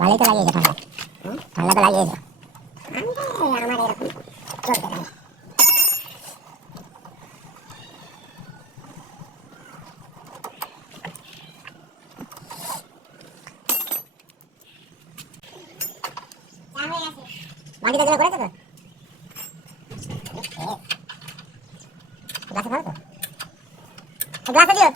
ভালোই তো লাগিয়েছে ঠান্ডা। ঠান্ডা তো লাগিয়েছে। আমার এরকম চলতে থাকে। বাকিটা যেন করেছো তো গ্লাসে খাও তো গ্লাসে দিও।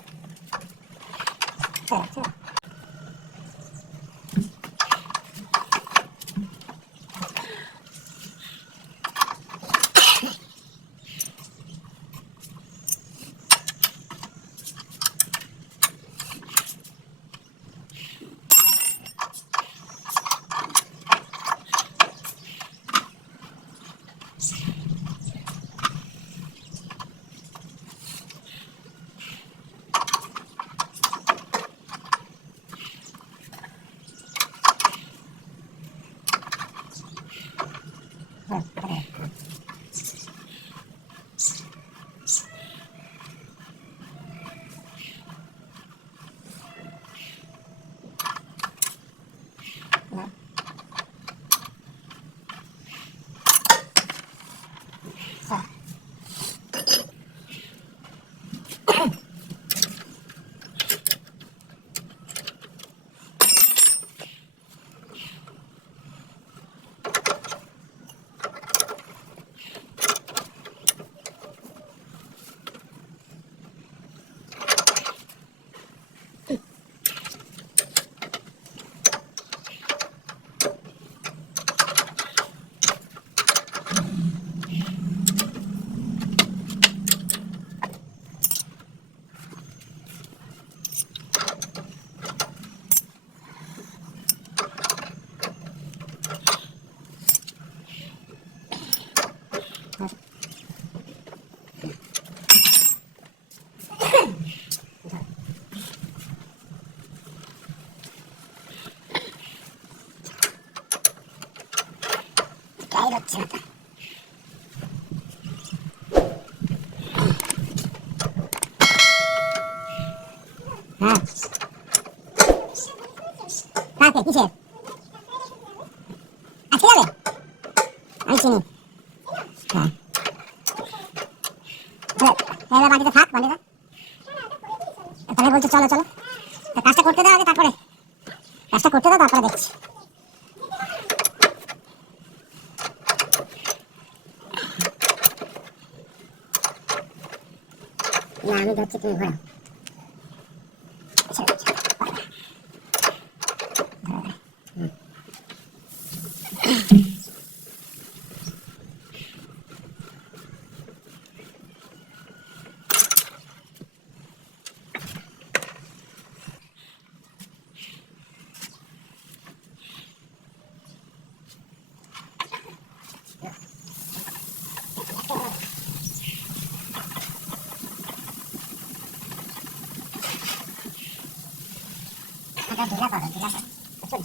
গায়ে হচ্ছে না। হ্যাঁ কাকে কিসের আজকে যাবে আমি চিনি। হ্যাঁ এবার বাকিটা থাক বাকিটা তাহলে বলছো চলো চলো কাজটা করতে দাও আগে তারপরে কাজটা করতে দাও তারপরে দেখছি। না আমি ধরছি তুমি ঘোরাও। ঢিলা করো ঢিলা করো প্রচুর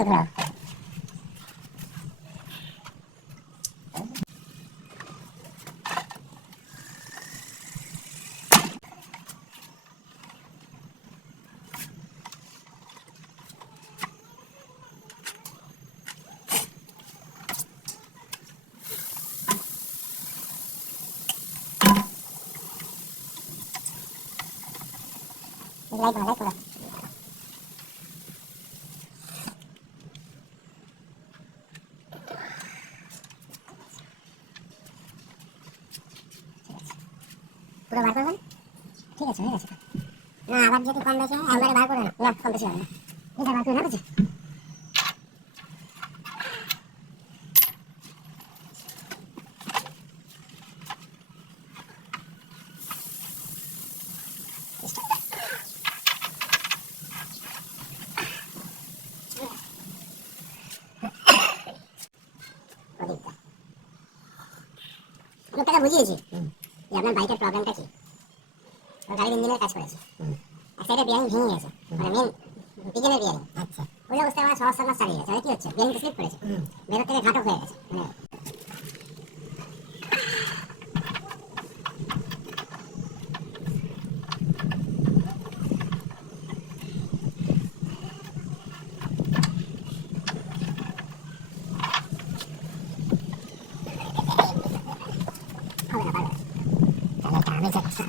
ঢিলা আছে। ঘোরাও ঘোরাও লাইট করো লাইট করো। পুরো বার করবেন ঠিক আছে হয়ে গেছে। না আবার যদি কম বেশি হয় একবারে বার করে না না কম বেশি হবে না এটা বার করে না বুঝছি। আমি আপনাকে বুঝিয়েছি যে আপনার বাইকের প্রবলেমটা কি। গাড়ির ইঞ্জিনের কাজ করেছে এক সাইডে বিয়ারিং ভেঙে গেছে মানে মেন পিছনের বিয়ারিং। আচ্ছা ওই অবস্থায় আমার সহজ সরল চালিয়ে গেছে কি হচ্ছে বিয়ারিংটা স্লিপ করেছে ভেতর থেকে ঘাটক হয়ে গেছে মানে যাচ্ছে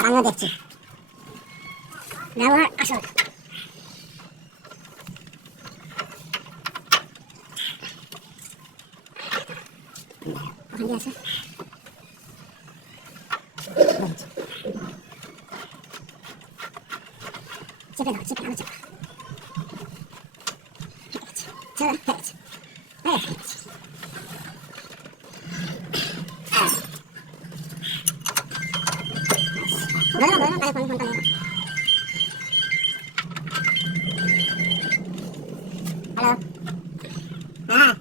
আমিও দেখছি ব্যবহার আসল ওখানে আছে চেপে দাও চেপে আরো চেপে চলো হয়ে গেছে ধরো ধরো তাহলে ফোনটা নিয়ে হ্যালো হ্যাঁ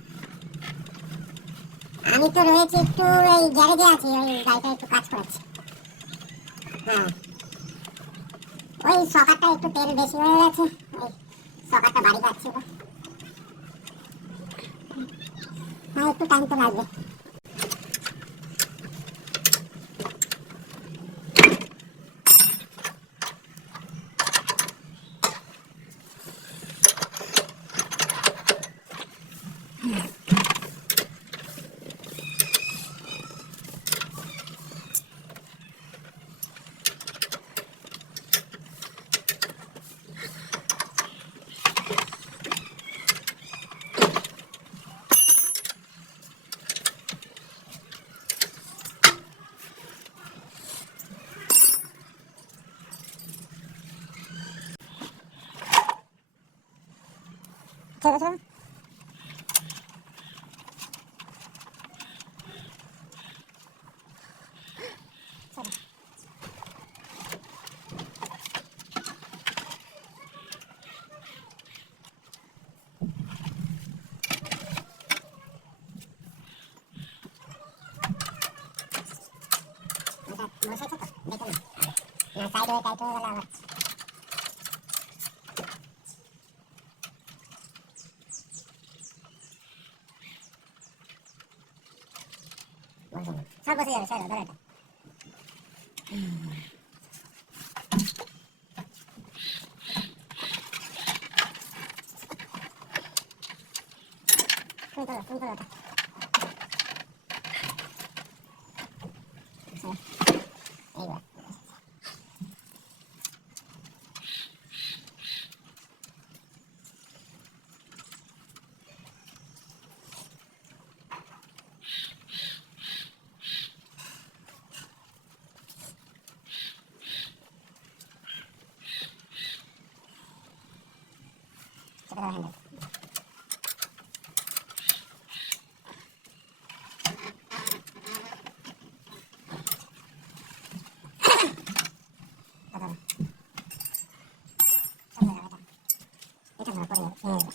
আমি তো রয়েছি একটু এই গ্যারেজে আছি ওই গাড়িটা একটু কাজ করাচ্ছি হ্যাঁ ওই সকারটা একটু তেল বেশি হয়ে গেছে ওই সকারটা বাড়ি যাচ্ছে হ্যাঁ একটু টাইম তো লাগবে চলো চলো বসেছে তো দেখে না সাইড হয়ে টাইট হয়ে গেলে আবার সব বসে যাবে, চলো ধরো এটা। তুমি করো এটা। চলো, এইবার চেপে দাও হ্যান্ডেল। ধরো, সব হয়ে যাবে এটা। এটা ধরো, পরে যাবে, ভেঙে যাবে।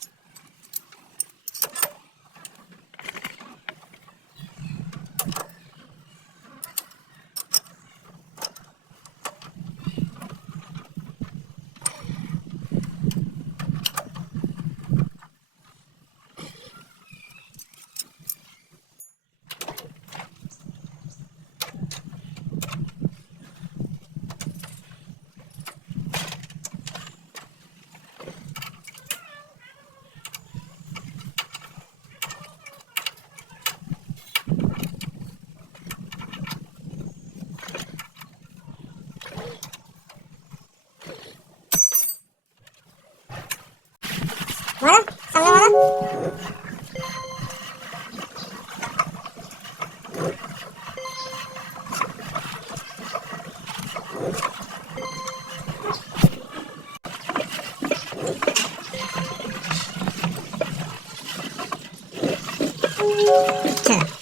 মারো, সামনে মারো। চলো।